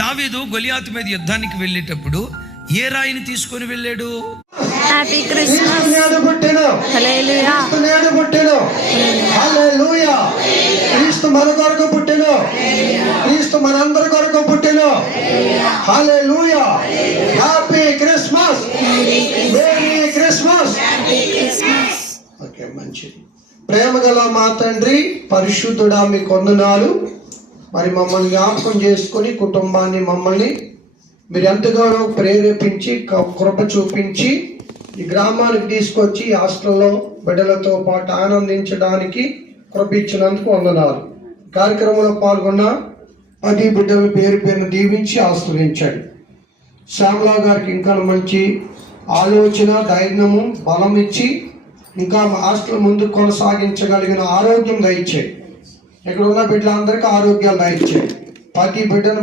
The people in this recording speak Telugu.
దావీదు గొలియాతు మీద యుద్ధానికి వెళ్ళేటప్పుడు ఏ రాయిని తీసుకొని వెళ్ళాడు? Happy Christmas. హల్లెలూయా. హల్లెలూయా. క్రీస్తు మన కొరకు పుట్టెను. క్రీస్తు మనందరి కొరకు పుట్టెను. హల్లెలూయా. Happy Christmas. Merry Christmas. Okay, మంచిది. ప్రేమ గల మా తండ్రి, పరిశుద్ధుడా మీకు వందనాలు. మరి మమ్మల్ని జ్ఞాపకం చేసుకుని కుటుంబాన్ని మమ్మల్ని మీరు ఎంతగానో ప్రేరేపించి కృప చూపించి ఈ గ్రామానికి తీసుకొచ్చి హాస్టల్లో బిడ్డలతో పాటు ఆనందించడానికి కృప ఇచ్చినందుకు వందనాలు. కార్యక్రమంలో పాల్గొన్న 10 బిడ్డలను పేరు పేరును దీవించి ఆశ్రయించండి. శ్యామలా గారికి ఇంకా మంచి ఆలోచన, ధైర్యము, బలం ఇచ్చి ఇంకా హాస్టల్ ముందు కొనసాగించగలిగిన ఆరోగ్యం దయచేయండి. ఇక్కడ ఉన్న బిడ్డలందరికీ ఆరోగ్యాలు దయచేయండి. 10 బిడ్డను